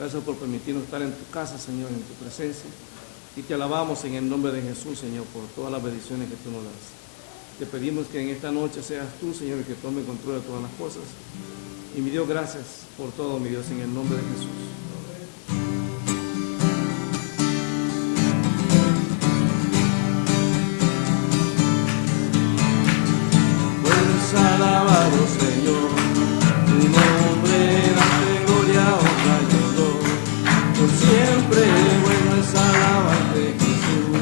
Gracias por permitirnos estar en tu casa, Señor, en tu presencia. Y te alabamos en el nombre de Jesús, Señor, por todas las bendiciones que tú nos das. Te pedimos que en esta noche seas tú, Señor, el que tome control de todas las cosas. Y mi Dios, gracias por todo, mi Dios, en el nombre de Jesús. Puedes alabar, oh Señor, tu nombre, darte gloria, honra y honor. Por siempre bueno es alabarte, Jesús,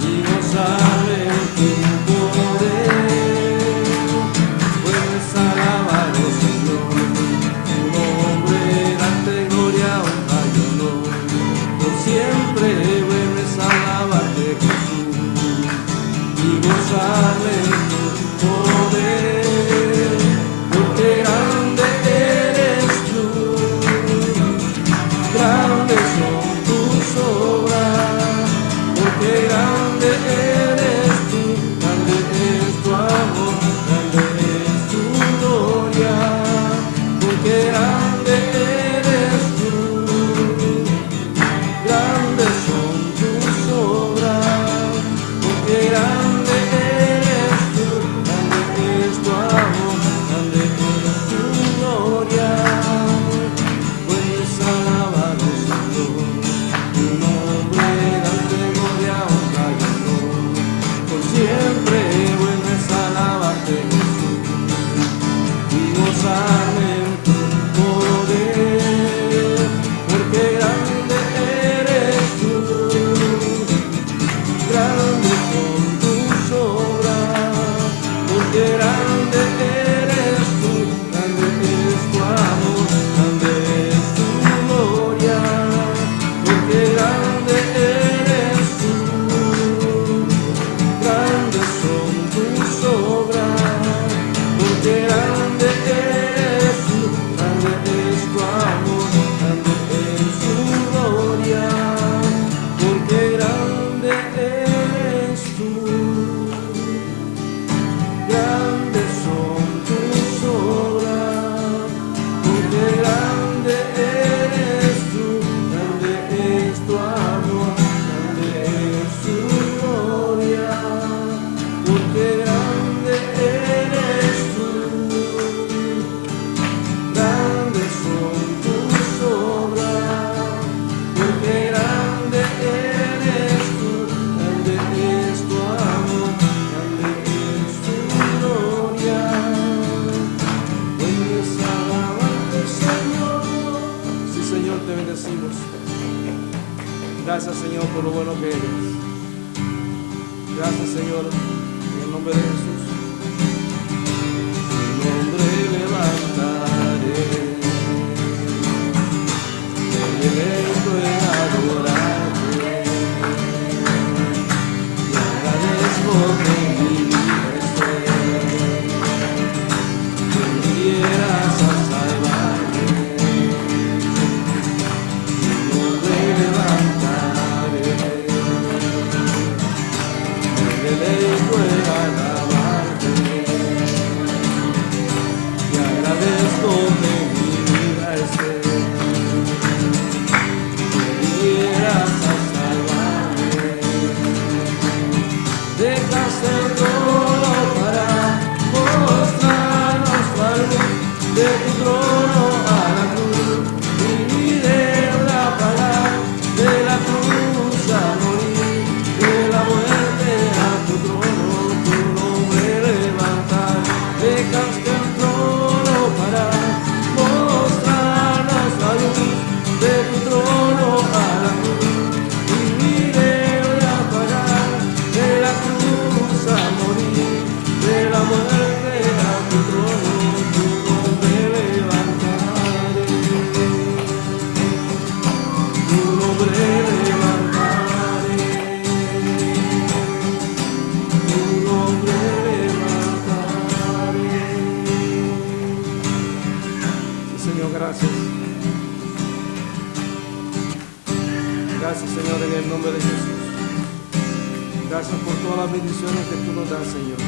y gozar en tu poder. Puedes alabar, oh Señor, tu nombre, darte gloria, honra y honor. Por siempre bueno es alabarte, Jesús, y gozar en tu poder, porque grande eres tú, grandes son tus obras, porque grande eres tú, grande es tu amor, grande es tu gloria, porque grande eres tú, grandes son tus obras, porque grande eres tú, grande es tu amor, grande es tu gloria. Puedes alabar, oh Señor, tu nombre, darte gloria, honra y honor. Por siempre bueno es alabarte, Jesús, y gozar en tu poder, porque grande eres tú, grandes son tus obras, porque grande eres tú, grande es tu amor, grande es tu gloria, porque grande eres tú, grandes son tus obras, porque grande eres tú, grande es tu amor, grande es tu gloria, porque grande eres tú, grandes son tus obras, porque grande eres tú, grande es tu amor, grande es tu gloria, porque grande eres tú, grandes son tus obras, porque grande eres tú, grande es tu amor, grande es tu gloria. Puedes alabarte, Señor. Sí, Señor, te bendecimos. Gracias, Señor, por lo bueno que eres. Gracias, Señor, en el nombre de Jesús. Tu nombre levantaré, me deleito en adorarte, y agradezco que en mi vida estés, que vinieras a salvarme. Tu nombre levantaré, me deleito en alabarte, y agradezco que en mi vida estés, que vinieras a salvarme. Dejaste el trono para mostrarnos la luz, de tu trono a la cruz, y de la palabra, de la cruz a morir, de la muerte a tu trono, tu nombre levantar. Dejaste el trono para mostrarnos la luz, de tu trono a la cruz, y de la palabra, de la cruz a morir, de la muerte a tu trono, tu nombre levantaré, tu nombre levantaré, tu nombre levantaré. Sí, Señor, gracias. Gracias, Señor, en el nombre de Jesús. Gracias por todas las bendiciones que tú nos das, Señor.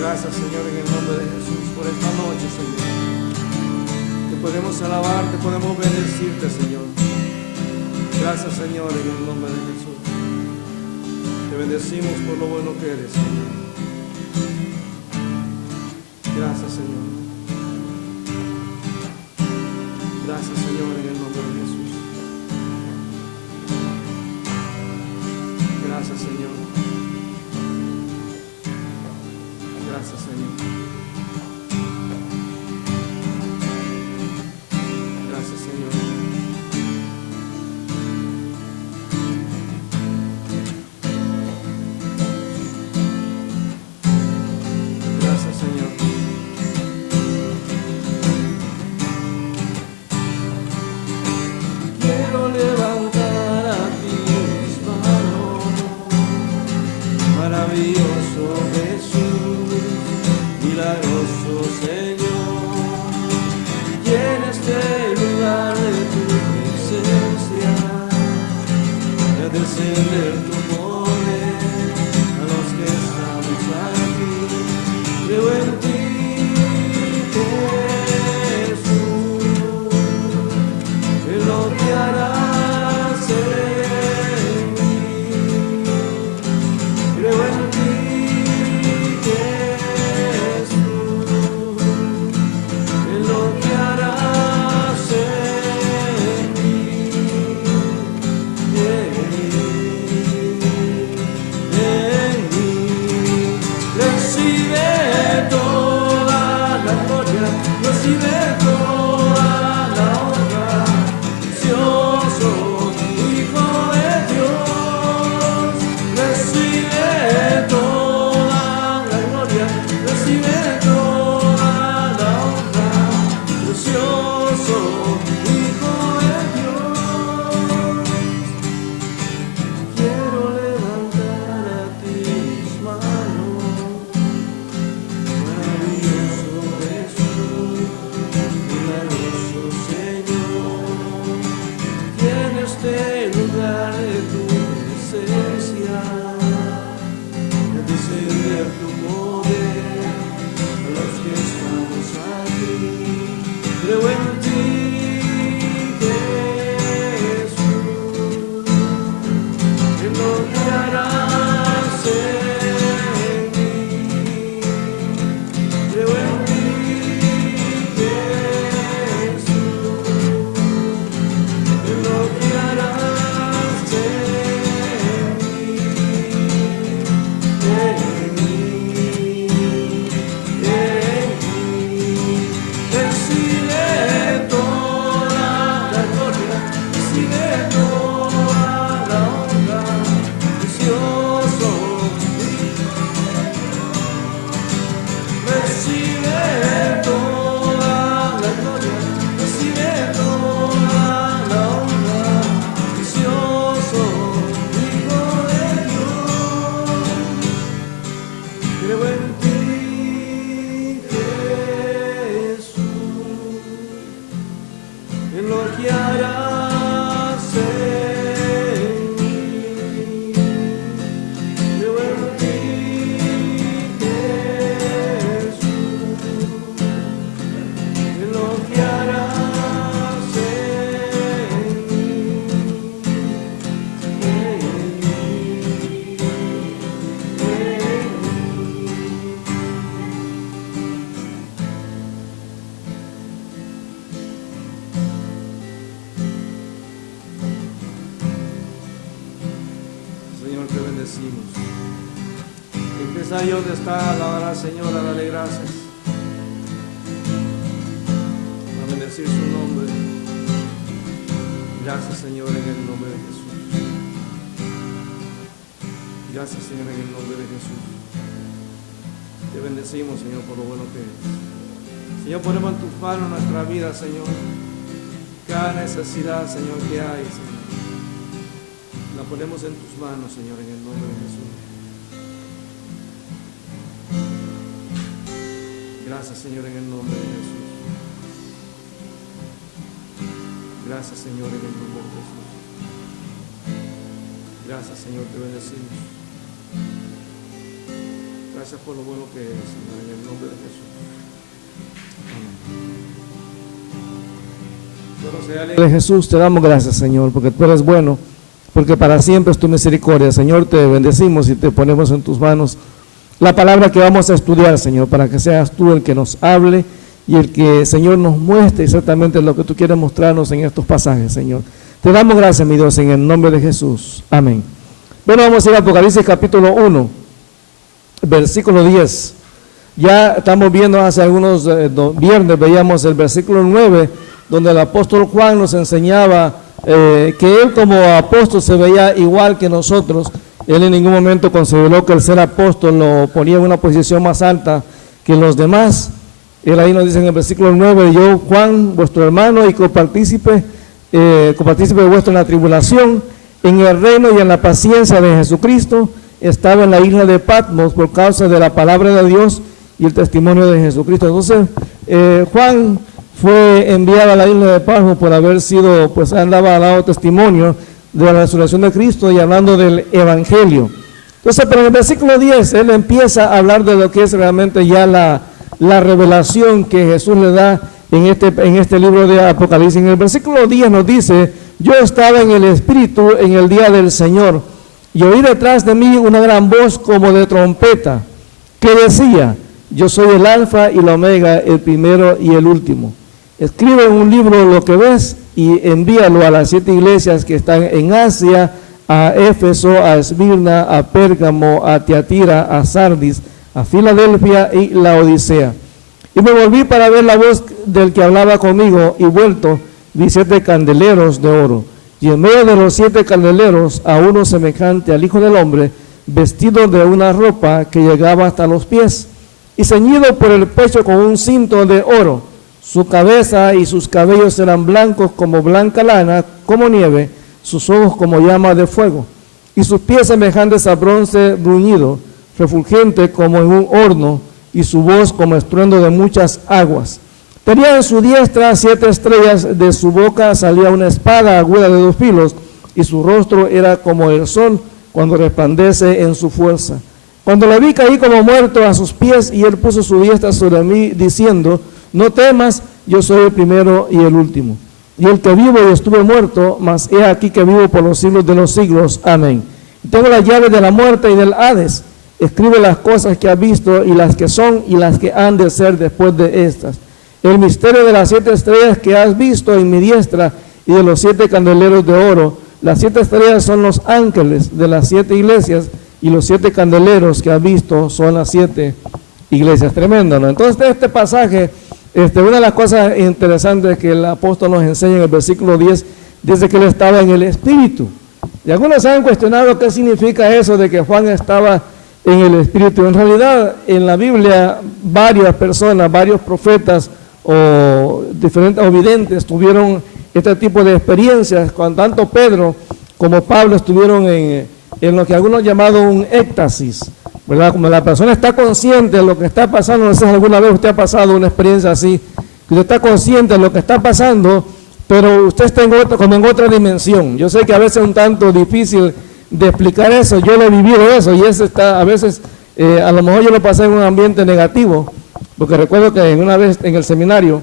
Gracias, Señor, en el nombre de Jesús, por esta noche, Señor. Te Podemos alabarte, podemos bendecirte, Señor. Gracias, Señor, en el nombre de Jesús. Te bendecimos por lo bueno que eres, Señor. Gracias, Señor. Gracias, Señor, en el nombre de Jesús. Gracias, Señor. Gracias, Señor. Gracias, Señor. Gracias, Señor. Quiero levantar a ti mis manos, maravilloso Jesús, milagroso Señor, llena este lugar de tu presencia, de descender tu poder a los que estamos aquí. Creo en ti, Jesús, en lo que harás en mí. Creo en ti, Jesús, en lo que harás en mí. En mí. Recibe toda la gloria, recibe toda la honra, precioso Hijo de Dios. Recibe toda la gloria, recibe toda la honra, precioso Hijo de Dios. Quiero levantar a ti mis manos, maravilloso Jesús, milagroso Señor, llena este lugar de tu presencia, de descender tu poder a los que estamos aquí. Creo en ti, Jesús, en lo que harás en mí. Creo en ti, Jesús, en lo que harás en mí. Recibe toda la gloria, recibe toda la honra, precioso. Recibe toda la gloria, recibe toda la honra, precioso Hijo de Dios. Creo en ti, Jesús, en lo que harás en mí. Creo en ti, Jesús, en lo que harás en mí. Señor, te bendecimos. Empieza ahí donde está, alabará al Señor, a darle gracias, a bendecir su nombre. Gracias, Señor, en el nombre de Jesús. Gracias, Señor, en el nombre de Jesús. Te bendecimos, Señor, por lo bueno que eres. Señor, ponemos en tus manos nuestra vida, Señor. Cada necesidad, Señor, que hay, Señor, la ponemos en tus manos, Señor, en el nombre de Jesús. Gracias, Señor, en el nombre de Jesús. Gracias, Señor, en el nombre de Jesús. Gracias, Señor, te bendecimos. Gracias por lo bueno que eres, Señor, en el nombre de Jesús. Amén. De Jesús, te damos gracias, Señor, porque tú eres bueno, porque para siempre es tu misericordia. Señor, te bendecimos y te ponemos en tus manos la palabra que vamos a estudiar, Señor, para que seas tú el que nos hable y el que, Señor, nos muestre exactamente lo que tú quieres mostrarnos en estos pasajes, Señor. Te damos gracias, mi Dios, en el nombre de Jesús. Amén. Bueno, vamos a ir a Apocalipsis capítulo 1, versículo 10. Ya estamos viendo hace algunos viernes, veíamos el versículo 9, donde el apóstol Juan nos enseñaba que él como apóstol se veía igual que nosotros. Él en ningún momento consideró que el ser apóstol lo ponía en una posición más alta que los demás. Él ahí nos dice en el versículo 9, yo Juan, vuestro hermano y copartícipe de vuestra en la tribulación, en el reino y en la paciencia de Jesucristo, estaba en la isla de Patmos por causa de la palabra de Dios y el testimonio de Jesucristo. Entonces, Juan fue enviado a la isla de Patmos por haber sido, pues andaba dando testimonio de la resurrección de Cristo y hablando del Evangelio. Entonces, pero en el versículo 10, él empieza a hablar de lo que es realmente ya la revelación que Jesús le da en este libro de Apocalipsis. En el versículo 10 nos dice, yo estaba en el Espíritu en el día del Señor, y oí detrás de mí una gran voz como de trompeta, que decía, yo soy el Alfa y la Omega, el primero y el último. Escribe en un libro lo que ves y envíalo a las 7 iglesias que están en Asia, a Éfeso, a Esmirna, a Pérgamo, a Tiatira, a Sardis, a Filadelfia y Laodicea. Y me volví para ver la voz del que hablaba conmigo, y vuelto vi 7 candeleros de oro, y en medio de los 7 candeleros a uno semejante al Hijo del Hombre, vestido de una ropa que llegaba hasta los pies, y ceñido por el pecho con un cinto de oro. Su cabeza y sus cabellos eran blancos como blanca lana, como nieve, sus ojos como llama de fuego, y sus pies semejantes a bronce bruñido, refulgente como en un horno, y su voz como estruendo de muchas aguas. Tenía en su diestra 7 estrellas, de su boca salía una espada aguda de 2 filos, y su rostro era como el sol cuando resplandece en su fuerza. Cuando le vi, caí como muerto a sus pies, y él puso su diestra sobre mí, diciendo, no temas, yo soy el primero y el último, y el que vivo y estuve muerto, mas he aquí que vivo por los siglos de los siglos. Amén. Tengo las llaves de la muerte y del Hades. Escribe las cosas que has visto, y las que son, y las que han de ser después de estas. El misterio de las 7 estrellas que has visto en mi diestra, y de los 7 candeleros de oro. Las 7 estrellas son los ángeles de las 7 iglesias, y los 7 candeleros que has visto son las 7 iglesias. Tremendo, ¿no? Entonces, este pasaje, una de las cosas interesantes que el apóstol nos enseña en el versículo 10, dice que él estaba en el Espíritu. Y algunos han cuestionado qué significa eso de que Juan estaba en el Espíritu. En realidad, en la Biblia, varias personas, varios profetas o diferentes o videntes tuvieron este tipo de experiencias, cuando tanto Pedro como Pablo estuvieron en lo que algunos llamaron un éxtasis, ¿verdad? Como la persona está consciente de lo que está pasando. No sé si alguna vez usted ha pasado una experiencia así, que usted está consciente de lo que está pasando, pero usted está como en otra dimensión. Yo sé que a veces es un tanto difícil de explicar eso, yo lo he vivido eso, y eso está, a veces, a lo mejor yo lo pasé en un ambiente negativo, porque recuerdo que una vez en el seminario,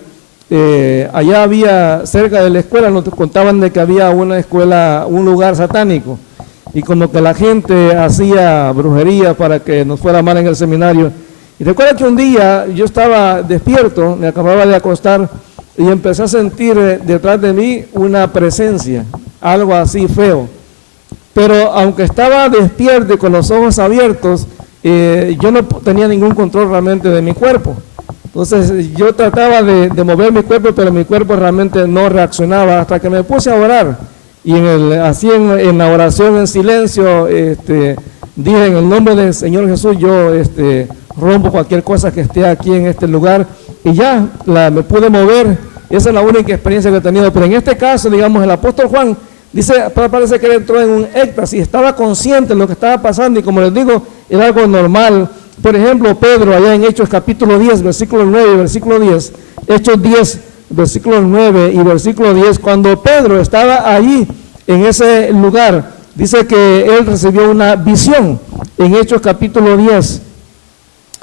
allá había, cerca de la escuela, nos contaban de que había una escuela, un lugar satánico, y como que la gente hacía brujería para que nos fuera mal en el seminario. Y recuerdo que un día yo estaba despierto, me acababa de acostar, y empecé a sentir detrás de mí una presencia, algo así feo. Pero aunque estaba despierto y con los ojos abiertos, yo no tenía ningún control realmente de mi cuerpo. Entonces yo trataba de mover mi cuerpo, pero mi cuerpo realmente no reaccionaba, hasta que me puse a orar. Y en la oración en silencio, dije, en el nombre del Señor Jesús, yo rompo cualquier cosa que esté aquí en este lugar, y ya me pude mover. Esa es la única experiencia que he tenido. Pero en este caso, digamos, el apóstol Juan dice, parece que él entró en un éxtasis, estaba consciente de lo que estaba pasando, y como les digo, era algo normal. Por ejemplo, Pedro, allá en Hechos capítulo 10, versículo 9 y versículo 10, Hechos 10, versículo 9 y versículo 10, cuando Pedro estaba allí, en ese lugar, dice que él recibió una visión. En Hechos capítulo 10,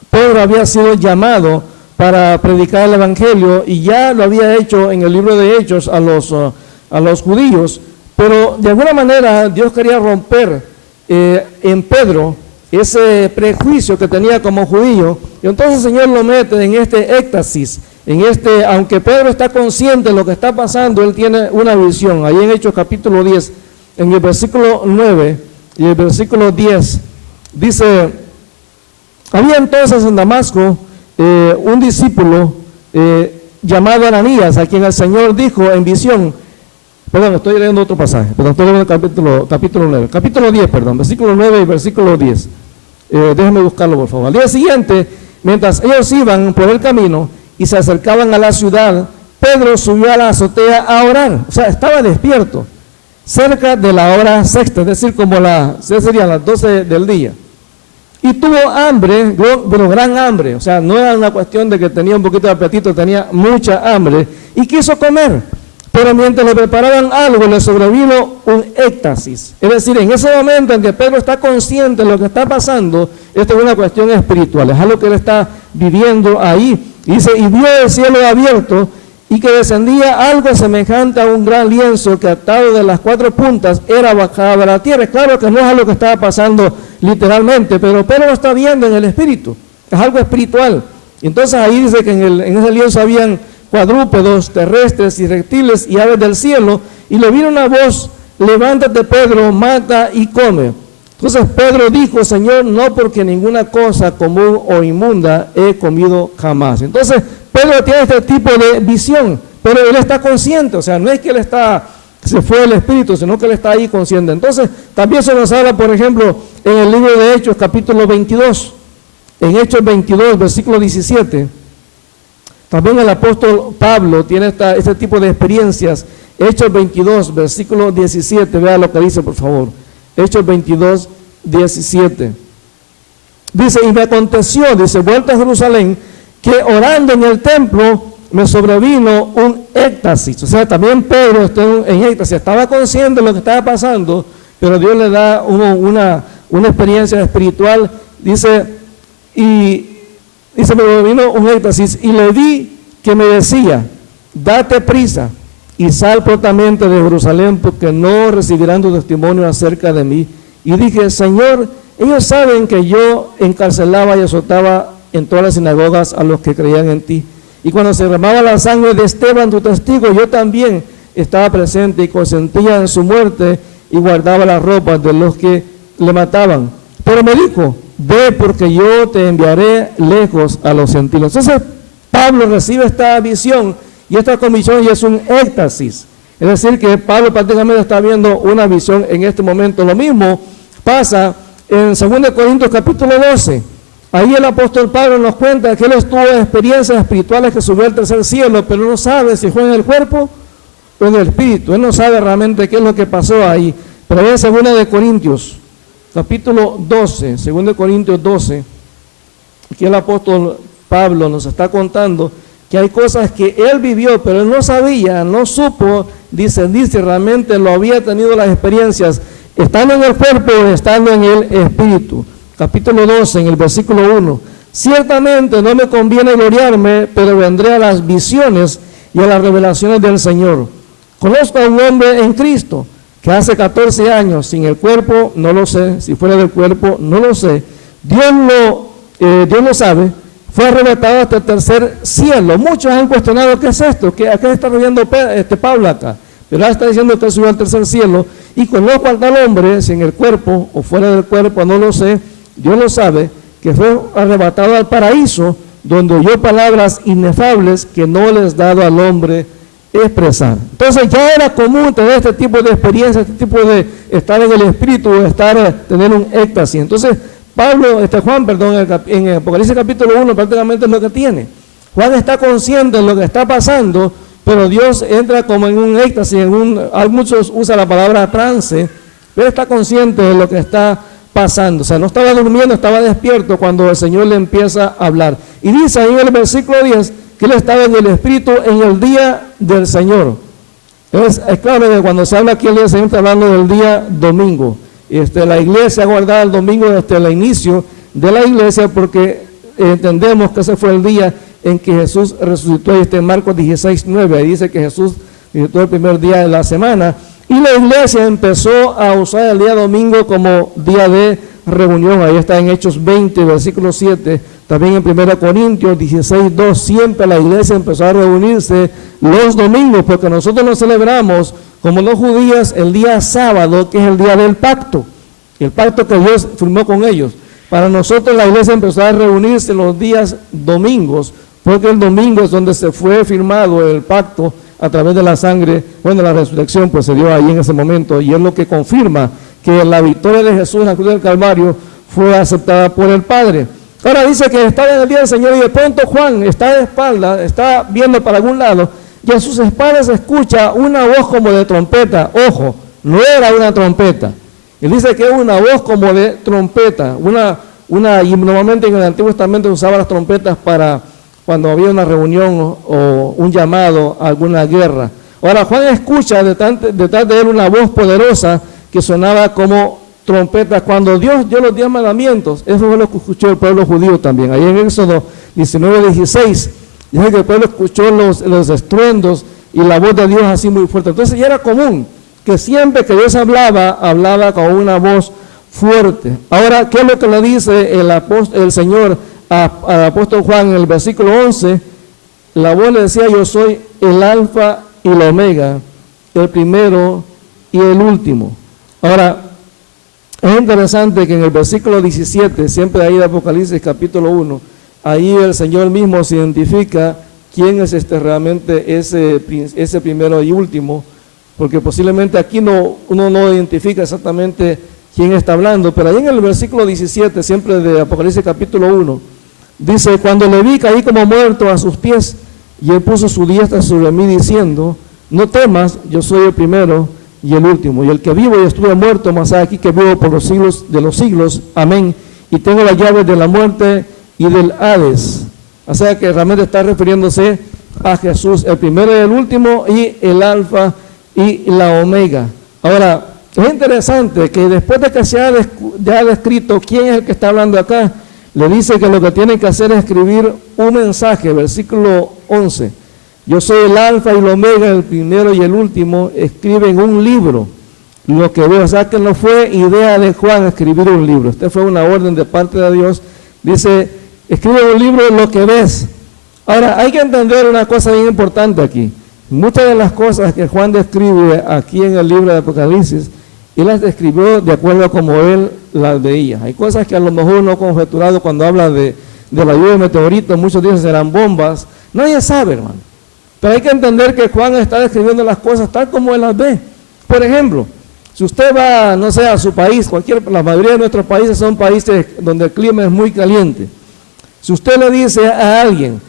Pedro había sido llamado para predicar el Evangelio, y ya lo había hecho en el libro de Hechos a los judíos, pero de alguna manera Dios quería romper en Pedro ese prejuicio que tenía como judío, y entonces el Señor lo mete en este éxtasis, aunque Pedro está consciente de lo que está pasando, él tiene una visión. Ahí en Hechos capítulo 10, en el versículo 9 y el versículo 10, dice: había entonces en Damasco un discípulo llamado Ananías, a quien el Señor dijo en visión, perdón, estoy leyendo otro pasaje, estoy leyendo el capítulo 9, capítulo 10, versículo 9 y versículo 10. Déjenme buscarlo, por favor. Al día siguiente, mientras ellos iban por el camino y se acercaban a la ciudad, Pedro subió a la azotea a orar. O sea, estaba despierto, cerca de la hora sexta, es decir, serían las 12 del día. Y tuvo hambre, pero gran hambre. O sea, no era una cuestión de que tenía un poquito de apetito, tenía mucha hambre y quiso comer. Pero mientras le preparaban algo, le sobrevino un éxtasis. Es decir, en ese momento en que Pedro está consciente de lo que está pasando, esto es una cuestión espiritual, es algo que él está viviendo ahí. Dice: y vio el cielo abierto y que descendía algo semejante a un gran lienzo que, atado de las 4 puntas, era bajado a la tierra. Claro que no es algo que estaba pasando literalmente, pero Pedro lo está viendo en el espíritu, es algo espiritual. Y entonces ahí dice que en ese lienzo habían cuadrúpedos, terrestres y reptiles y aves del cielo, y le vino una voz: levántate, Pedro, mata y come. Entonces Pedro dijo: Señor, no, porque ninguna cosa común o inmunda he comido jamás. Entonces Pedro tiene este tipo de visión, pero él está consciente, o sea, no es que se fue el espíritu, sino que él está ahí consciente. Entonces también se nos habla, por ejemplo, en el libro de Hechos, capítulo 22, en Hechos 22, versículo 17, también el apóstol Pablo tiene este tipo de experiencias. Hechos 22, versículo 17, vea lo que dice, por favor. Hechos 22, 17. Dice: y me aconteció, dice, vuelta a Jerusalén, que orando en el templo me sobrevino un éxtasis. O sea, también Pedro está en éxtasis, estaba consciente de lo que estaba pasando, pero Dios le da una experiencia espiritual. Dice, me sobrevino un éxtasis, y le vi que me decía: date prisa y sal prontamente de Jerusalén, porque no recibirán tu testimonio acerca de mí. Y dije: Señor, ellos saben que yo encarcelaba y azotaba en todas las sinagogas a los que creían en ti. Y cuando se derramaba la sangre de Esteban, tu testigo, yo también estaba presente y consentía en su muerte y guardaba las ropas de los que le mataban. Pero me dijo: ve, porque yo te enviaré lejos a los gentiles. Entonces Pablo recibe esta visión y esta convicción, y es un éxtasis. Es decir, que Pablo prácticamente está viendo una visión en este momento. Lo mismo pasa en 2 Corintios capítulo 12. Ahí el apóstol Pablo nos cuenta que él tuvo experiencias espirituales, que subió al tercer cielo, pero no sabe si fue en el cuerpo o en el espíritu. Él no sabe realmente qué es lo que pasó ahí. Pero en 2 Corintios capítulo 12, 2 Corintios 12, aquí el apóstol Pablo nos está contando que hay cosas que él vivió, pero él no sabía, no supo discernir si realmente lo había tenido las experiencias, estando en el cuerpo o estando en el espíritu. Capítulo 12, en el versículo 1. Ciertamente no me conviene gloriarme, pero vendré a las visiones y a las revelaciones del Señor. Conozco a un hombre en Cristo que hace 14 años, sin el cuerpo, no lo sé, si fuera del cuerpo, no lo sé, Dios lo sabe, fue arrebatado hasta el tercer cielo. Muchos han cuestionado qué es esto, que acá está viendo Pablo acá, pero ahora está diciendo que subió al tercer cielo. Y conozco al tal hombre, si en el cuerpo o fuera del cuerpo, no lo sé, Dios lo sabe, que fue arrebatado al paraíso, donde oyó palabras inefables que no les dado al hombre expresar. Entonces ya era común tener este tipo de experiencia, este tipo de estar en el espíritu, tener un éxtasis. Entonces Juan, en Apocalipsis capítulo 1 prácticamente es lo que tiene. Juan está consciente de lo que está pasando, pero Dios entra como en un éxtasis, muchos usan la palabra trance, pero está consciente de lo que está pasando. O sea, no estaba durmiendo, estaba despierto cuando el Señor le empieza a hablar. Y dice ahí en el versículo 10 que él estaba en el espíritu en el día del Señor. Es claro que cuando se habla aquí el día del Señor, está hablando del día domingo. La iglesia guardaba el domingo desde el inicio de la iglesia, porque entendemos que ese fue el día en que Jesús resucitó. Ahí está en Marcos 16:9, ahí dice que Jesús resucitó el primer día de la semana. Y la iglesia empezó a usar el día domingo como día de reunión. Ahí está en Hechos 20, versículo 7. También en 1 Corintios 16:2, siempre la iglesia empezó a reunirse los domingos, porque nosotros nos celebramos, como los judíos, el día sábado, que es el día del pacto, el pacto que Dios firmó con ellos. Para nosotros la iglesia empezó a reunirse los días domingos, porque el domingo es donde se fue firmado el pacto a través de la sangre. Bueno, la resurrección pues se dio ahí en ese momento, y es lo que confirma que la victoria de Jesús en la cruz del Calvario fue aceptada por el Padre. Ahora dice que estaba en el día del Señor, y de pronto Juan está de espalda, está viendo para algún lado, y a sus espaldas se escucha una voz como de trompeta. Ojo, no era una trompeta. Él dice que es una voz como de trompeta, y normalmente en el Antiguo Testamento se usaban las trompetas para cuando había una reunión o un llamado a alguna guerra. Ahora Juan escucha detrás de él una voz poderosa que sonaba como trompetas. Cuando Dios dio los 10 mandamientos, eso fue lo que escuchó el pueblo judío también. Ahí en Éxodo 19:16, dice que el pueblo escuchó los estruendos y la voz de Dios así muy fuerte. Entonces ya era común que siempre que Dios hablaba con una voz fuerte. Ahora, ¿qué es lo que le dice el Señor al apóstol Juan en el versículo 11? La voz le decía: yo soy el alfa y la omega, el primero y el último. Ahora, es interesante que en el versículo 17, siempre ahí de Apocalipsis capítulo 1, ahí el Señor mismo se identifica quién es realmente ese primero y último, porque posiblemente aquí uno no identifica exactamente quién está hablando, pero ahí en el versículo 17, siempre de Apocalipsis capítulo 1, dice: cuando le vi, caí como muerto a sus pies, y él puso su diestra sobre mí diciendo: no temas, yo soy el primero y el último, y el que vivo y estuve muerto, mas aquí que vivo por los siglos de los siglos, amén, y tengo las llaves de la muerte y del Hades. O sea que realmente está refiriéndose a Jesús, el primero y el último, y el alfa y la omega. Ahora, es interesante que después de que se ha descrito quién es el que está hablando acá, le dice que lo que tiene que hacer es escribir un mensaje. Versículo 11: yo soy el alfa y el omega, el primero y el último. Escribe en un libro lo que veo. O sea que no fue idea de Juan escribir un libro, esta fue una orden de parte de Dios. Dice: escribe en un libro lo que ves. Ahora hay que entender una cosa bien importante aquí. Muchas de las cosas que Juan describe aquí en el libro de Apocalipsis, él las describió de acuerdo a como él las veía. Hay cosas que a lo mejor no conjeturado cuando habla de la lluvia de meteoritos, muchos dicen serán bombas. Nadie sabe, hermano. Pero hay que entender que Juan está describiendo las cosas tal como él las ve. Por ejemplo, si usted va, no sé, a su país, la mayoría de nuestros países son países donde el clima es muy caliente. Si usted le dice a alguien: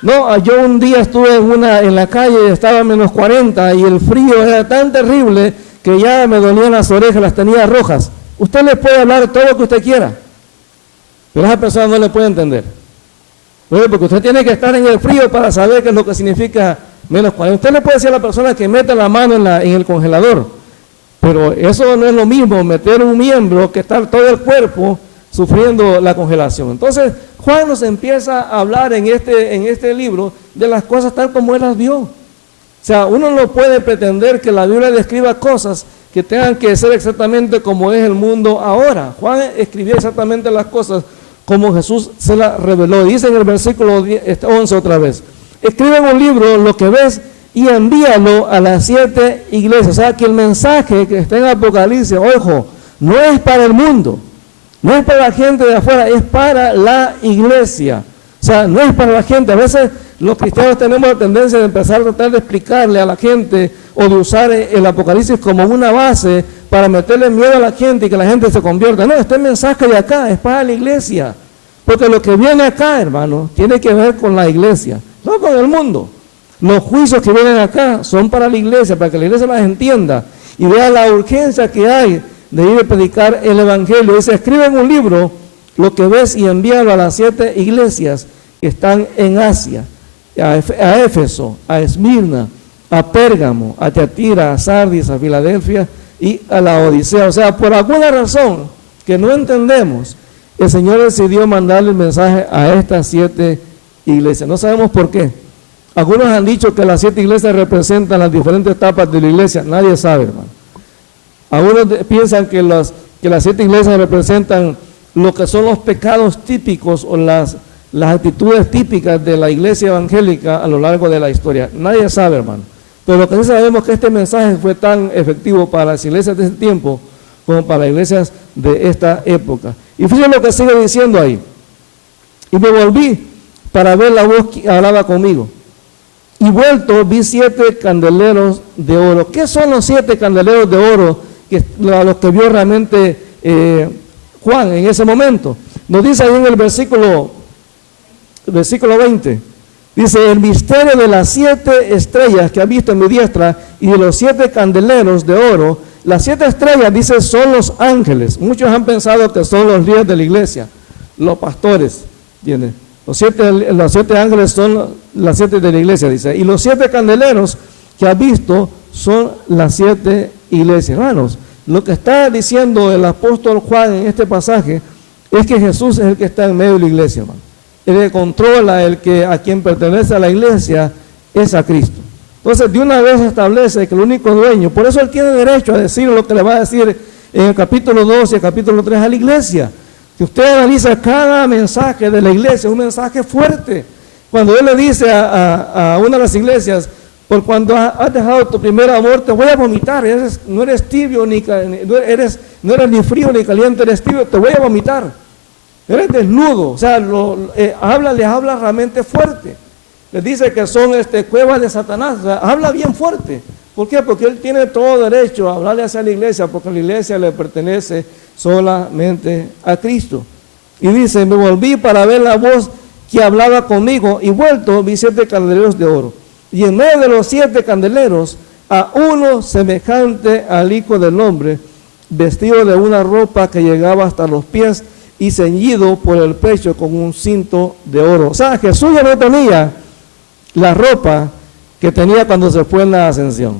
no, yo un día estuve en la calle y estaba a menos 40 y el frío era tan terrible que ya me dolían las orejas, las tenía rojas. Usted le puede hablar todo lo que usted quiera, pero esa persona no le puede entender. Porque usted tiene que estar en el frío para saber qué es lo que significa menos 40. Usted le puede decir a la persona que meta la mano en el congelador, pero eso no es lo mismo meter un miembro que está todo el cuerpo sufriendo la congelación. Entonces Juan nos empieza a hablar en este libro de las cosas tal como él las vio. O sea, uno no puede pretender que la Biblia describa cosas que tengan que ser exactamente como es el mundo ahora. Juan escribió exactamente las cosas como Jesús se las reveló. Dice en el versículo 11 otra vez: escribe en un libro lo que ves y envíalo a las 7 iglesias. O sea, que el mensaje que está en Apocalipsis, ojo, no es para el mundo, no es para la gente de afuera, es para la iglesia. O sea, no es para la gente. A veces los cristianos tenemos la tendencia de empezar a tratar de explicarle a la gente o de usar el Apocalipsis como una base para meterle miedo a la gente y que la gente se convierta. No, este mensaje de acá es para la iglesia, porque lo que viene acá, hermano, tiene que ver con la iglesia, no con el mundo. Los juicios que vienen acá son para la iglesia, para que la iglesia las entienda y vea la urgencia que hay de ir a predicar el evangelio. Dice: escribe en un libro lo que ves y envíalo a las 7 iglesias que están en Asia, a Éfeso, a Esmirna, a Pérgamo, a Tiatira, a Sardis, a Filadelfia y a la Odisea. O sea, por alguna razón que no entendemos, el Señor decidió mandarle el mensaje a estas 7 iglesias. No sabemos por qué. Algunos han dicho que las 7 iglesias representan las diferentes etapas de la iglesia. Nadie sabe, hermano. Algunos piensan que las 7 iglesias representan lo que son los pecados típicos o las actitudes típicas de la iglesia evangélica a lo largo de la historia. Nadie sabe, hermano. Pero lo que sí sabemos es que este mensaje fue tan efectivo para las iglesias de ese tiempo como para las iglesias de esta época. Y fíjense lo que sigue diciendo ahí. Y me volví para ver la voz que hablaba conmigo. Y vuelto vi 7 candeleros de oro. ¿Qué son los 7 candeleros de oro a los que vio realmente Juan en ese momento? Nos dice ahí en el versículo 20, dice: el misterio de las 7 estrellas que ha visto en mi diestra y de los 7 candeleros de oro. Las 7 estrellas, dice, son los ángeles. Muchos han pensado que son los líderes de la iglesia, los pastores, ¿entiendes? Los 7 ángeles son las 7 de la iglesia, dice. Y los 7 candeleros que ha visto son las 7 iglesias. Hermanos, lo que está diciendo el apóstol Juan en este pasaje es que Jesús es el que está en medio de la iglesia, hermano. El que controla, a quien pertenece a la iglesia es a Cristo. Entonces, de una vez establece que el único dueño, por eso él tiene derecho a decir lo que le va a decir en el capítulo 2 y el capítulo 3 a la iglesia. Si usted analiza cada mensaje de la iglesia, es un mensaje fuerte. Cuando él le dice a una de las iglesias: por cuando has dejado tu primer amor, te voy a vomitar. No eres tibio, no eres ni frío ni caliente, eres tibio, te voy a vomitar. Eres desnudo. O sea, les habla realmente fuerte. Les dice que son cuevas de Satanás. O sea, habla bien fuerte. ¿Por qué? Porque él tiene todo derecho a hablarle hacia la iglesia, porque la iglesia le pertenece solamente a Cristo. Y dice: me volví para ver la voz que hablaba conmigo, y vuelto vi 7 candeleros de oro. Y en medio de los 7 candeleros, a uno semejante al Hijo del Hombre, vestido de una ropa que llegaba hasta los pies y ceñido por el pecho con un cinto de oro. O sea, Jesús ya no tenía la ropa que tenía cuando se fue en la ascensión.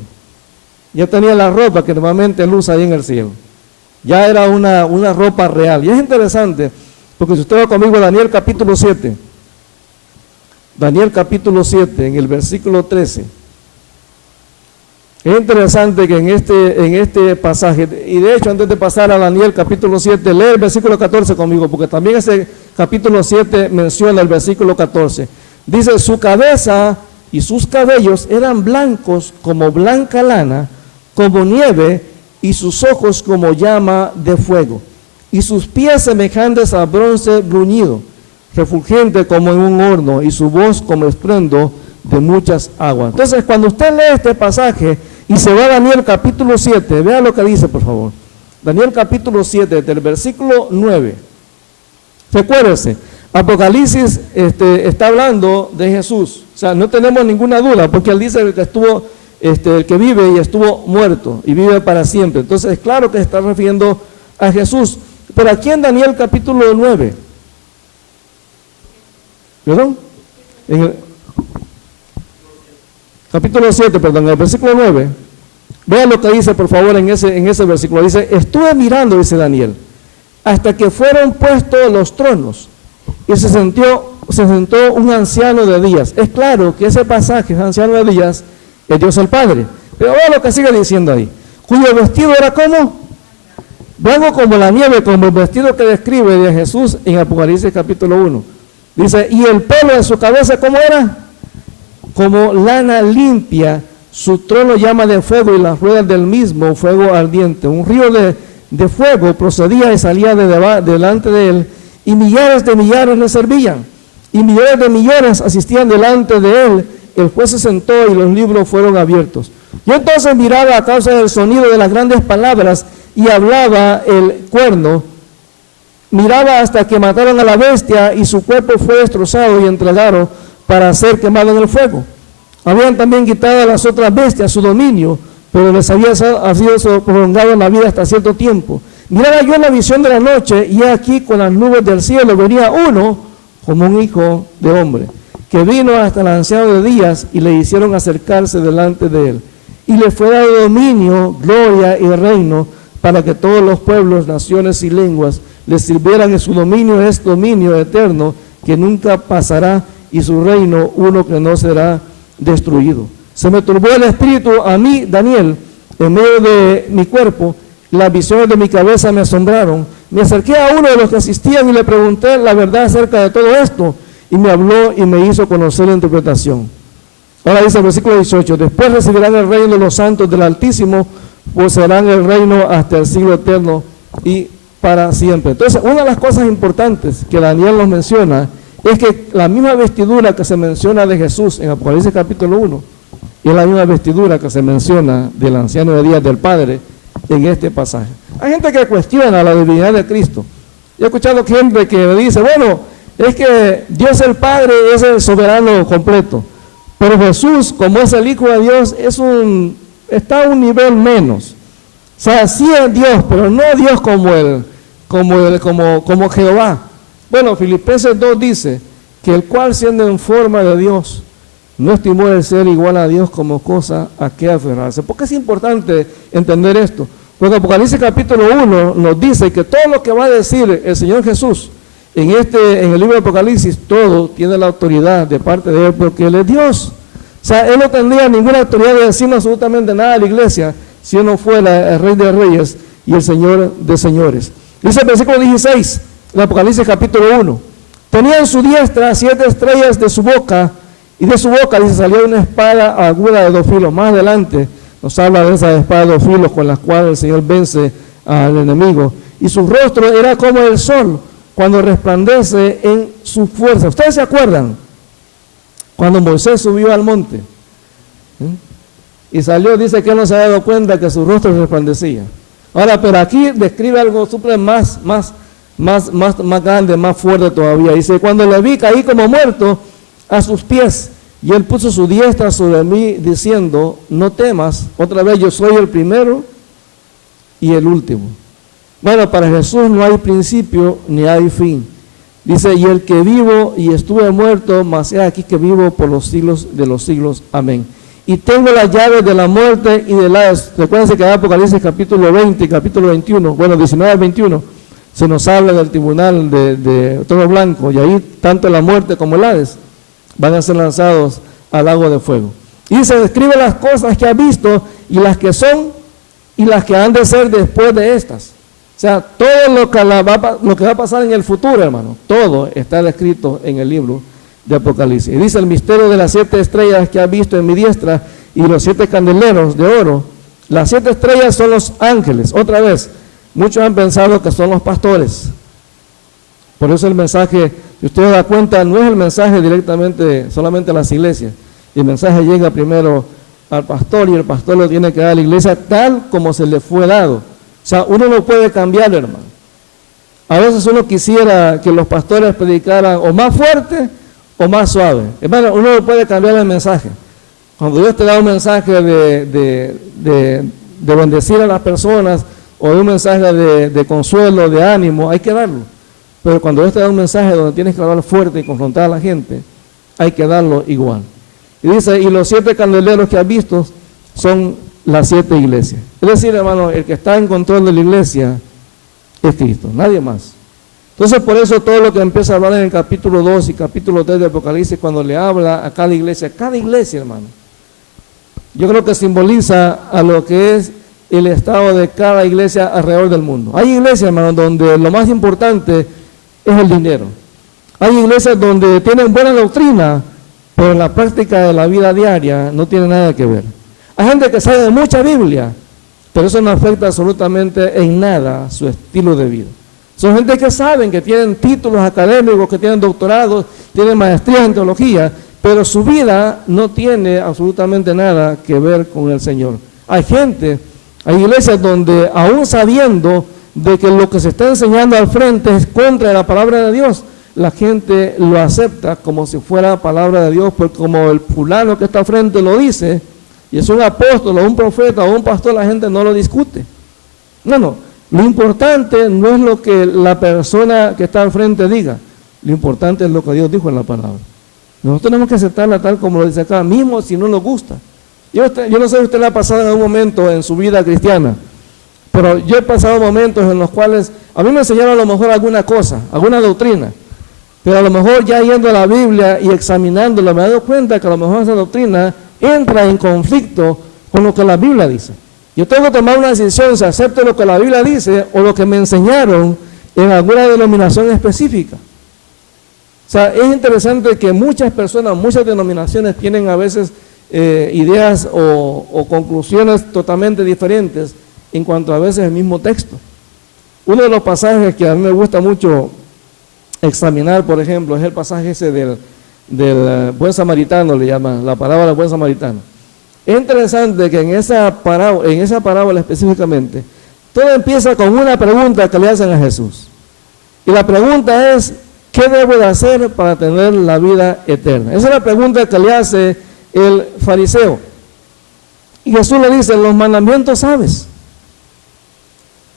Ya tenía la ropa que normalmente él usa ahí en el cielo. Ya era una ropa real. Y es interesante, porque si usted va conmigo a Daniel capítulo 7, Daniel capítulo 7, en el versículo 13, es interesante que en este pasaje, y de hecho antes de pasar a Daniel capítulo 7, lee el versículo 14 conmigo, porque también ese capítulo 7 menciona el versículo 14. Dice: su cabeza y sus cabellos eran blancos como blanca lana, como nieve, y sus ojos como llama de fuego, y sus pies semejantes a bronce bruñido, refulgente como en un horno, y su voz como estruendo de muchas aguas. Entonces, cuando usted lee este pasaje y se va a Daniel capítulo 7, vea lo que dice, por favor. Daniel capítulo 7, del versículo 9. Recuérdese, Apocalipsis está hablando de Jesús. O sea, no tenemos ninguna duda, porque él dice que estuvo, el que vive y estuvo muerto y vive para siempre. Entonces, es claro que se está refiriendo a Jesús. Pero aquí en Daniel capítulo 9, ¿perdón? En el capítulo 7, perdón, en el versículo 9, vean lo que dice, por favor, en ese versículo. Dice: estuve mirando, dice Daniel, hasta que fueron puestos los tronos, y se sentó un anciano de días. Es claro que ese pasaje, ese anciano de días, es Dios el Padre. Pero vean lo que sigue diciendo ahí: cuyo vestido era como blanco como la nieve, como el vestido que describe de Jesús en Apocalipsis capítulo 1. Dice: y el pelo de su cabeza, ¿cómo era? Como lana limpia, su trono llama de fuego y las ruedas del mismo fuego ardiente. Un río de fuego procedía y salía delante de él, y millares de millares le servían, y millones de millones asistían delante de él. El juez se sentó y los libros fueron abiertos. Yo entonces miraba a causa del sonido de las grandes palabras, y hablaba el cuerno. Miraba hasta que mataron a la bestia, y su cuerpo fue destrozado y entregado para ser quemado en el fuego. Habían también quitado a las otras bestias su dominio, pero les había sido prolongado en la vida hasta cierto tiempo. Miraba yo en la visión de la noche, y aquí con las nubes del cielo venía uno como un hijo de hombre, que vino hasta el anciano de días, y le hicieron acercarse delante de él. Y le fue dado dominio, gloria y reino, para que todos los pueblos, naciones y lenguas le sirvieran, y su dominio es dominio eterno, que nunca pasará, y su reino uno que no será destruido. Se me turbó el espíritu a mí, Daniel, en medio de mi cuerpo, las visiones de mi cabeza me asombraron. Me acerqué a uno de los que asistían y le pregunté la verdad acerca de todo esto, y me habló y me hizo conocer la interpretación. Ahora dice el versículo 18, después recibirán el reino de los santos del Altísimo, poseerán el reino hasta el siglo eterno y para siempre. Entonces, una de las cosas importantes que Daniel nos menciona es que la misma vestidura que se menciona de Jesús en Apocalipsis capítulo 1 es la misma vestidura que se menciona del anciano de días del Padre en este pasaje. Hay gente que cuestiona la divinidad de Cristo. Yo he escuchado gente que me dice, bueno, es que Dios el Padre es el soberano completo, pero Jesús, como es el Hijo de Dios, está a un nivel menos. O sea, sí es Dios, pero no Dios como Jehová. Bueno, Filipenses 2 dice que el cual siendo en forma de Dios, no estimó el ser igual a Dios como cosa a que aferrarse. ¿Por qué es importante entender esto? Porque Apocalipsis capítulo 1 nos dice que todo lo que va a decir el Señor Jesús en el libro de Apocalipsis, todo tiene la autoridad de parte de Él porque Él es Dios. O sea, Él no tendría ninguna autoridad de decirle absolutamente nada a la iglesia si Él no fuera el Rey de Reyes y el Señor de Señores. Dice el versículo 16 de Apocalipsis capítulo 1. Tenía en su diestra 7 estrellas de su boca, y de su boca, dice, salió una espada aguda de 2 filos. Más adelante nos habla de esa espada de 2 filos con las cuales el Señor vence al enemigo. Y su rostro era como el sol cuando resplandece en su fuerza. ¿Ustedes se acuerdan? Cuando Moisés subió al monte y salió, dice que él no se había dado cuenta que su rostro resplandecía. Ahora, pero aquí describe algo súper más grande, más fuerte todavía. Dice, cuando le vi, caí como muerto a sus pies, y él puso su diestra sobre mí, diciendo, no temas, otra vez yo soy el primero y el último. Bueno, para Jesús no hay principio ni hay fin. Dice, y el que vivo y estuve muerto, mas he aquí que vivo por los siglos de los siglos. Amén. Y tengo las llaves de la muerte y del Hades. Recuérdense que en Apocalipsis capítulo 20 y capítulo 21, bueno, 19 al 21, se nos habla del tribunal de trono blanco, y ahí tanto la muerte como el Hades van a ser lanzados al lago de fuego. Y se describe las cosas que ha visto, y las que son, y las que han de ser después de estas. O sea, todo lo que va a pasar en el futuro, hermano, todo está descrito en el libro de Apocalipsis. Y dice, el misterio de las 7 estrellas que ha visto en mi diestra, y los 7 candeleros de oro. Las 7 estrellas son los ángeles. Otra vez, muchos han pensado que son los pastores. Por eso el mensaje, si usted se da cuenta, no es el mensaje directamente solamente a las iglesias. El mensaje llega primero al pastor, y el pastor lo tiene que dar a la iglesia tal como se le fue dado. O sea, uno no puede cambiar, hermano. A veces uno quisiera que los pastores predicaran o más fuerte o más suave. Hermano, uno no puede cambiar el mensaje. Cuando Dios te da un mensaje de bendecir a las personas, o un mensaje de consuelo, de ánimo, hay que darlo. Pero cuando Dios te da un mensaje donde tienes que hablar fuerte y confrontar a la gente, hay que darlo igual. Y dice, y los 7 candeleros que has visto son las 7 iglesias. Es decir, hermano, el que está en control de la iglesia es Cristo, nadie más. Entonces, por eso todo lo que empieza a hablar en el capítulo 2 y capítulo 3 de Apocalipsis, cuando le habla a cada iglesia, hermano, yo creo que simboliza a lo que es el estado de cada iglesia alrededor del mundo. Hay iglesias, hermano, donde lo más importante es el dinero. Hay iglesias donde tienen buena doctrina, pero en la práctica de la vida diaria no tiene nada que ver. Hay gente que sabe de mucha Biblia, pero eso no afecta absolutamente en nada su estilo de vida. Son gente que saben, que tienen títulos académicos, que tienen doctorados, tienen maestrías en teología, pero su vida no tiene absolutamente nada que ver con el Señor. Hay iglesias donde aún sabiendo de que lo que se está enseñando al frente es contra la palabra de Dios, la gente lo acepta como si fuera palabra de Dios, porque como el fulano que está al frente lo dice, y es un apóstol o un profeta o un pastor, la gente no lo discute. No, lo importante no es lo que la persona que está al frente diga, lo importante es lo que Dios dijo en la palabra. Nosotros tenemos que aceptarla tal como lo dice acá, mismo si no nos gusta. Yo no sé si usted le ha pasado en algún momento en su vida cristiana, pero yo he pasado momentos en los cuales a mí me enseñaron a lo mejor alguna cosa, alguna doctrina, Pero a lo mejor ya yendo a la Biblia y examinándola, me he dado cuenta que a lo mejor esa doctrina entra en conflicto con lo que la Biblia dice. Yo tengo que tomar una decisión si acepto lo que la Biblia dice o lo que me enseñaron en alguna denominación específica. O sea, es interesante que muchas personas, muchas denominaciones tienen a veces ideas o conclusiones totalmente diferentes en cuanto a veces el mismo texto. Uno de los pasajes que a mí me gusta mucho examinar, por ejemplo, es el pasaje ese del buen samaritano, le llaman, la parábola del buen samaritano. Es interesante que en esa parábola específicamente, todo empieza con una pregunta que le hacen a Jesús. Y la pregunta es, ¿qué debo de hacer para tener la vida eterna? Esa es la pregunta que le hace el fariseo. Y Jesús le dice, los mandamientos sabes.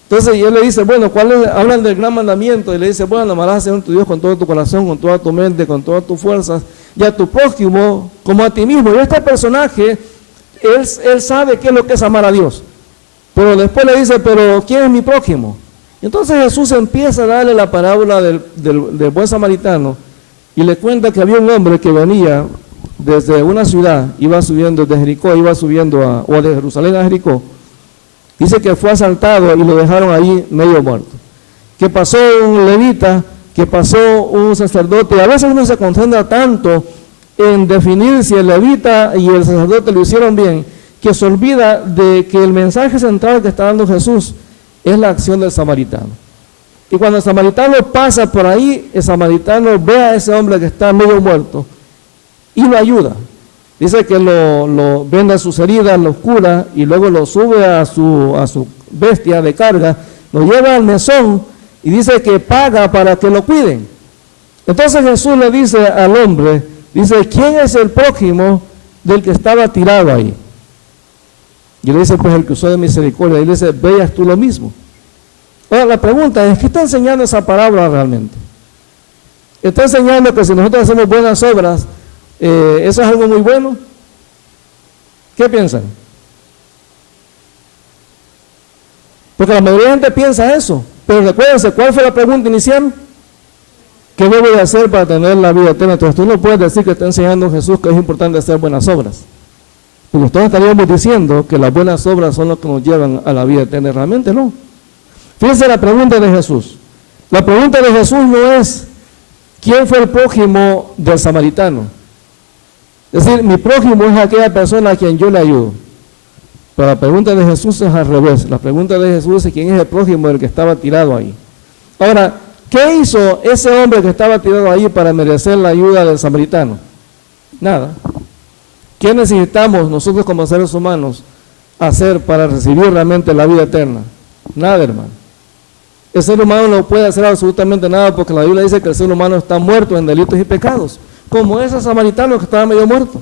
Entonces él le dice, bueno, ¿cuáles? Hablan del gran mandamiento y le dice, bueno, amarás al Señor tu Dios con todo tu corazón, con toda tu mente, con todas tus fuerzas, y a tu prójimo como a ti mismo. Y este personaje, él sabe qué es lo que es amar a Dios. Pero después le dice, pero ¿quién es mi prójimo? Y entonces Jesús empieza a darle la parábola del buen samaritano y le cuenta que había un hombre que venía desde una ciudad, iba subiendo de Jericó, o de Jerusalén a Jericó. Dice que fue asaltado y lo dejaron ahí medio muerto. Que pasó un levita, que pasó un sacerdote. A veces uno se concentra tanto en definir si el levita y el sacerdote lo hicieron bien, que se olvida de que el mensaje central que está dando Jesús es la acción del samaritano. Y cuando el samaritano pasa por ahí, el samaritano ve a ese hombre que está medio muerto y lo ayuda. Dice que lo venda sus heridas, lo cura y luego lo sube a su bestia de carga, lo lleva al mesón y dice que paga para que lo cuiden. Entonces Jesús le dice al hombre, dice, ¿quién es el prójimo del que estaba tirado ahí? Y le dice, pues el que usó de misericordia. Y le dice, veas tú lo mismo. Ahora la pregunta es, ¿qué está enseñando esa parábola realmente? Está enseñando que si nosotros hacemos buenas obras, ¿eso es algo muy bueno? ¿Qué piensan? Porque la mayoría de gente piensa eso. Pero recuérdense, ¿cuál fue la pregunta inicial? ¿Qué debo de hacer para tener la vida eterna? Entonces tú no puedes decir que está enseñando Jesús que es importante hacer buenas obras. Porque todos estaríamos diciendo que las buenas obras son las que nos llevan a la vida eterna. Realmente no. Fíjense la pregunta de Jesús. La pregunta de Jesús no es ¿quién fue el prójimo del samaritano? Es decir, mi prójimo es aquella persona a quien yo le ayudo. Pero la pregunta de Jesús es al revés. La pregunta de Jesús es quién es el prójimo del que estaba tirado ahí. Ahora, ¿qué hizo ese hombre que estaba tirado ahí para merecer la ayuda del samaritano? Nada. ¿Qué necesitamos nosotros como seres humanos hacer para recibir realmente la vida eterna? Nada, hermano. El ser humano no puede hacer absolutamente nada porque la Biblia dice que el ser humano está muerto en delitos y pecados, como ese samaritano que estaba medio muerto.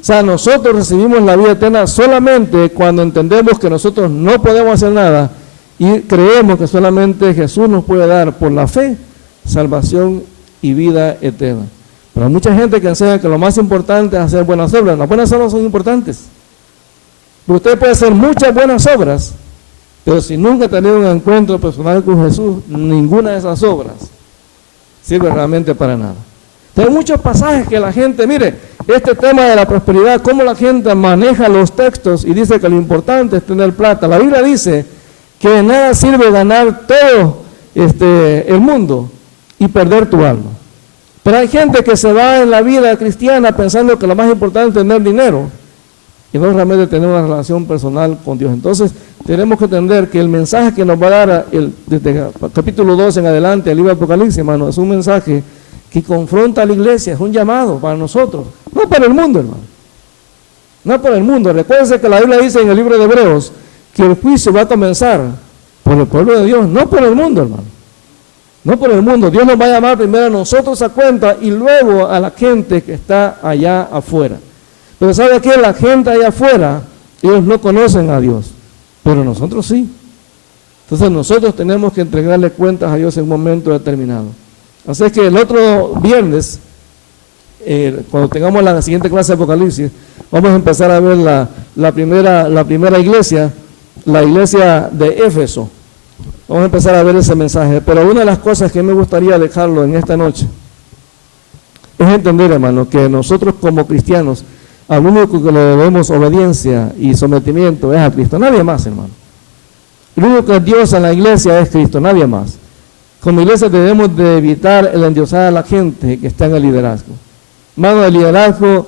O sea, nosotros recibimos la vida eterna solamente cuando entendemos que nosotros no podemos hacer nada y creemos que solamente Jesús nos puede dar por la fe, salvación y vida eterna. Pero hay mucha gente que enseña que lo más importante es hacer buenas obras. Las buenas obras son importantes. Pero usted puede hacer muchas buenas obras, pero si nunca ha tenido un encuentro personal con Jesús, ninguna de esas obras sirve realmente para nada. Hay muchos pasajes que la gente, mire, este tema de la prosperidad, cómo la gente maneja los textos y dice que lo importante es tener plata. La Biblia dice que de nada sirve ganar todo el mundo y perder tu alma. Pero hay gente que se va en la vida cristiana pensando que lo más importante es tener dinero y no realmente tener una relación personal con Dios. Entonces tenemos que entender que el mensaje que nos va a dar desde capítulo 2 en adelante, el libro de Apocalipsis, hermano, es un mensaje que confronta a la iglesia, es un llamado para nosotros, no para el mundo, hermano, no para el mundo. Recuérdense que la Biblia dice en el libro de Hebreos que el juicio va a comenzar por el pueblo de Dios, no por el mundo, hermano. No por el mundo. Dios nos va a llamar primero a nosotros a cuenta y luego a la gente que está allá afuera. Pero ¿sabe qué? La gente allá afuera, ellos no conocen a Dios, pero nosotros sí. Entonces nosotros tenemos que entregarle cuentas a Dios en un momento determinado. Así que el otro viernes, cuando tengamos la siguiente clase de Apocalipsis, vamos a empezar a ver la primera iglesia, la iglesia de Éfeso. Vamos a empezar a ver ese mensaje, pero una de las cosas que me gustaría dejarlo en esta noche es entender, hermano, que nosotros como cristianos, al único que le debemos obediencia y sometimiento es a Cristo, nadie más, hermano. El único que es Dios en la iglesia es Cristo, nadie más. Como iglesia debemos de evitar el endiosar a la gente que está en el liderazgo. Hermano, el liderazgo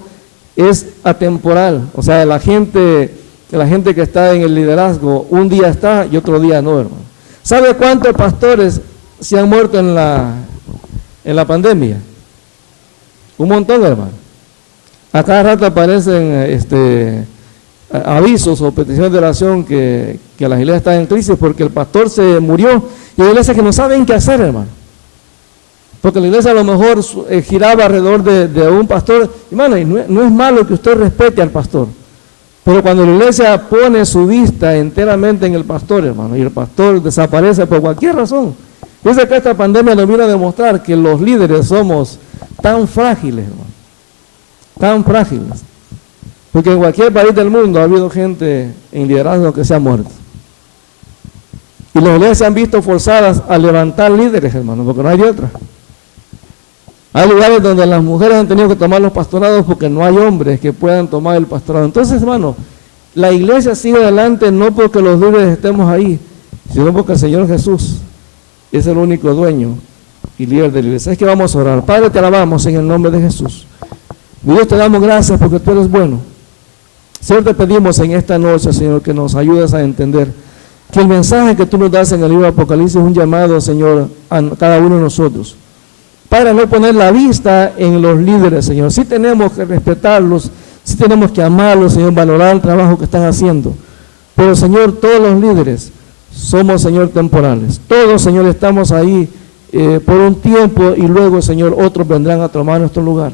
es atemporal, o sea, la gente que está en el liderazgo un día está y otro día no, hermano. ¿Sabe cuántos pastores se han muerto en la pandemia? Un montón, hermano. A cada rato aparecen avisos o peticiones de oración que las iglesias están en crisis porque el pastor se murió y hay iglesias que no saben qué hacer, hermano. Porque la iglesia a lo mejor giraba alrededor de un pastor. Hermano, y no es malo que usted respete al pastor, pero cuando la iglesia pone su vista enteramente en el pastor, hermano, y el pastor desaparece por cualquier razón, dice que esta pandemia nos viene a demostrar que los líderes somos tan frágiles, hermano, tan frágiles, porque en cualquier país del mundo ha habido gente en liderazgo que se ha muerto. Y las iglesias se han visto forzadas a levantar líderes, hermano, porque no hay de otra. Hay lugares donde las mujeres han tenido que tomar los pastorados porque no hay hombres que puedan tomar el pastorado. Entonces, hermano, la iglesia sigue adelante no porque los líderes estemos ahí, sino porque el Señor Jesús es el único dueño y líder de la iglesia. Es que vamos a orar. Padre, te alabamos en el nombre de Jesús. Dios, te damos gracias porque tú eres bueno. Señor, te pedimos en esta noche, Señor, que nos ayudes a entender que el mensaje que tú nos das en el libro de Apocalipsis es un llamado, Señor, a cada uno de nosotros. Para no poner la vista en los líderes, Señor. Sí tenemos que respetarlos, sí tenemos que amarlos, Señor, valorar el trabajo que están haciendo. Pero, Señor, todos los líderes somos, Señor, temporales. Todos, Señor, estamos ahí por un tiempo y luego, Señor, otros vendrán a tomar nuestro lugar.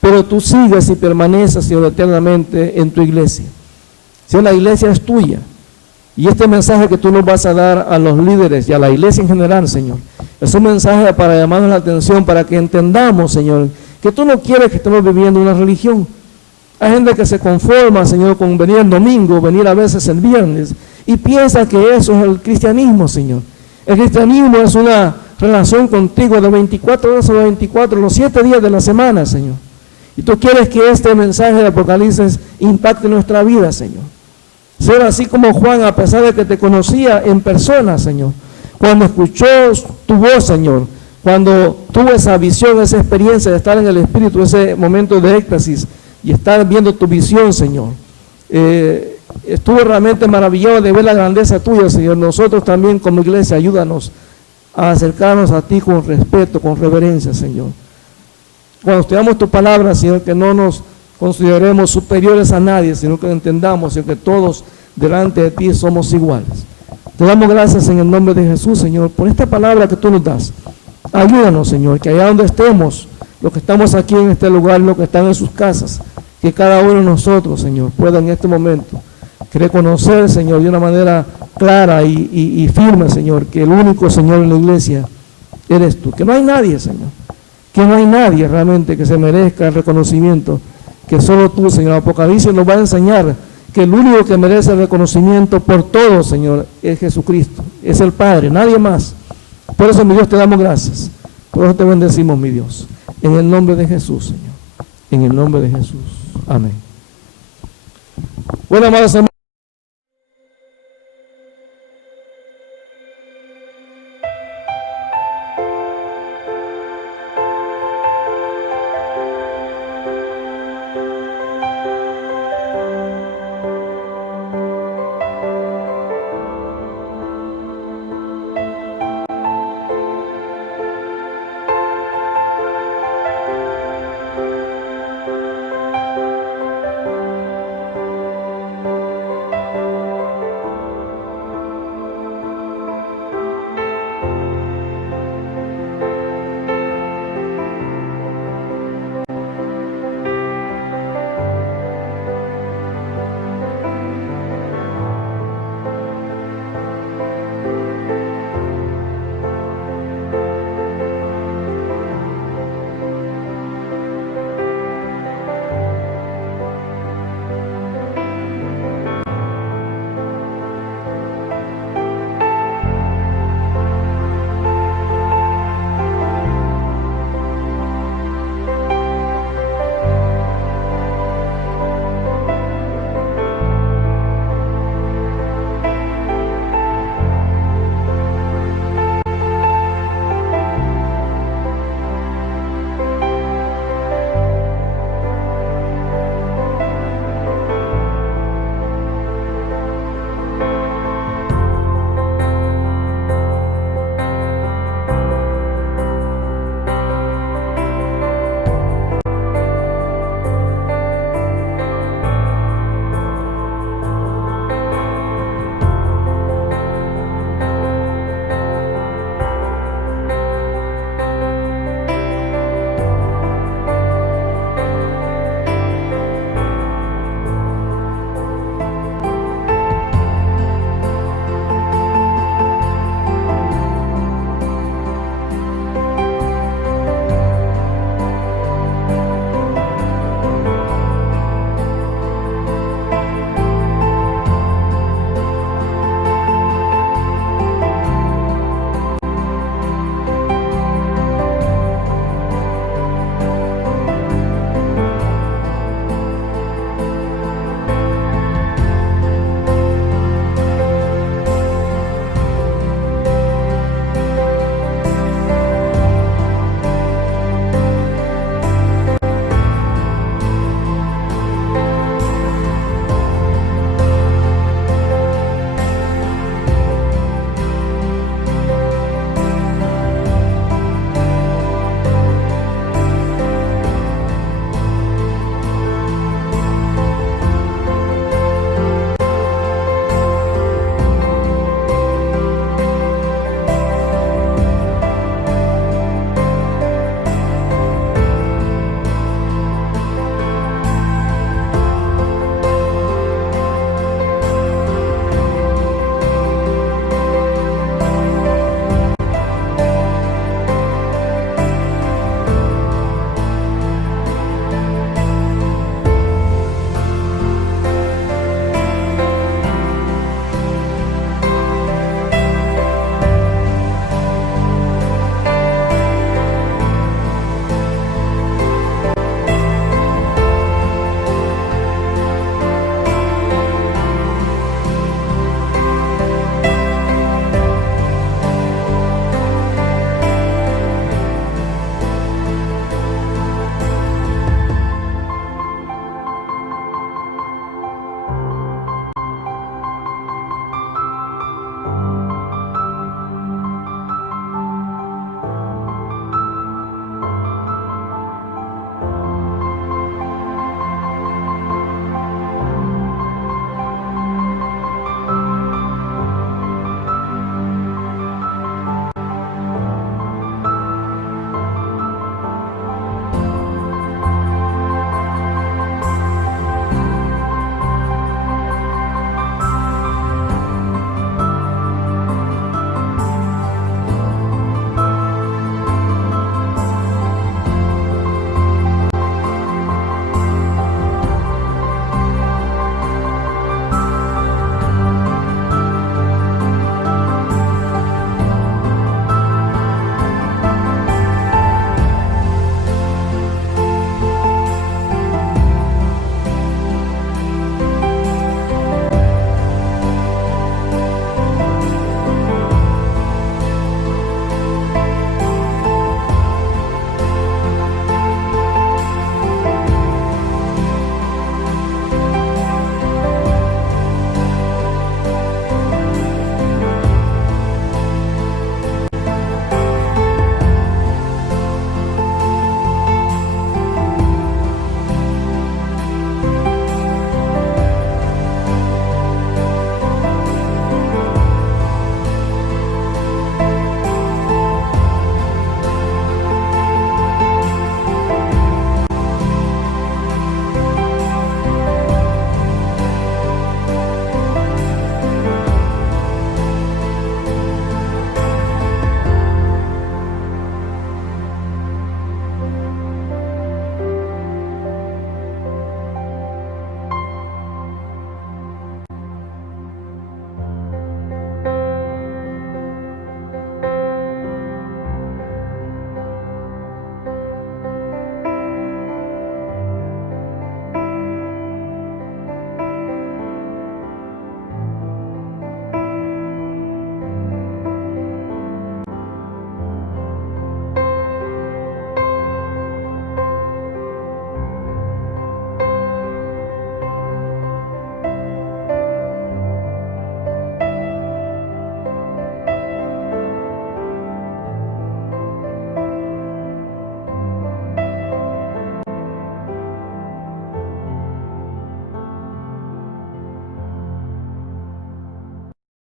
Pero tú sigues y permaneces, Señor, eternamente en tu iglesia. Señor, la iglesia es tuya. Y este mensaje que tú nos vas a dar a los líderes y a la iglesia en general, Señor, es un mensaje para llamarnos la atención, para que entendamos, Señor, que tú no quieres que estemos viviendo una religión. Hay gente que se conforma, Señor, con venir el domingo, venir a veces el viernes, y piensa que eso es el cristianismo, Señor. El cristianismo es una relación contigo de 24 horas sobre 24, los 7 días de la semana, Señor. Y tú quieres que este mensaje de Apocalipsis impacte nuestra vida, Señor. Ser así como Juan, a pesar de que te conocía en persona, Señor, cuando escuchó tu voz, Señor, cuando tuvo esa visión, esa experiencia de estar en el Espíritu, ese momento de éxtasis y estar viendo tu visión, Señor, estuvo realmente maravillado de ver la grandeza tuya, Señor. Nosotros también como iglesia, ayúdanos a acercarnos a ti con respeto, con reverencia, Señor. Cuando estudiamos tu palabra, Señor, que no nos consideremos superiores a nadie, sino que entendamos, Señor, que todos delante de ti somos iguales. Te damos gracias en el nombre de Jesús, Señor, por esta palabra que tú nos das. Ayúdanos, Señor, que allá donde estemos, los que estamos aquí en este lugar, los que están en sus casas, que cada uno de nosotros, Señor, pueda en este momento reconocer, Señor, de una manera clara y firme, Señor, que el único Señor en la iglesia eres tú. Que no hay nadie, Señor. Que no hay nadie realmente que se merezca el reconocimiento, que solo tú, Señor. Apocalipsis nos va a enseñar que el único que merece el reconocimiento por todo, Señor, es Jesucristo, es el Padre, nadie más. Por eso, mi Dios, te damos gracias. Por eso te bendecimos, mi Dios. En el nombre de Jesús, Señor. En el nombre de Jesús. Amén. Bueno, amados hermanos.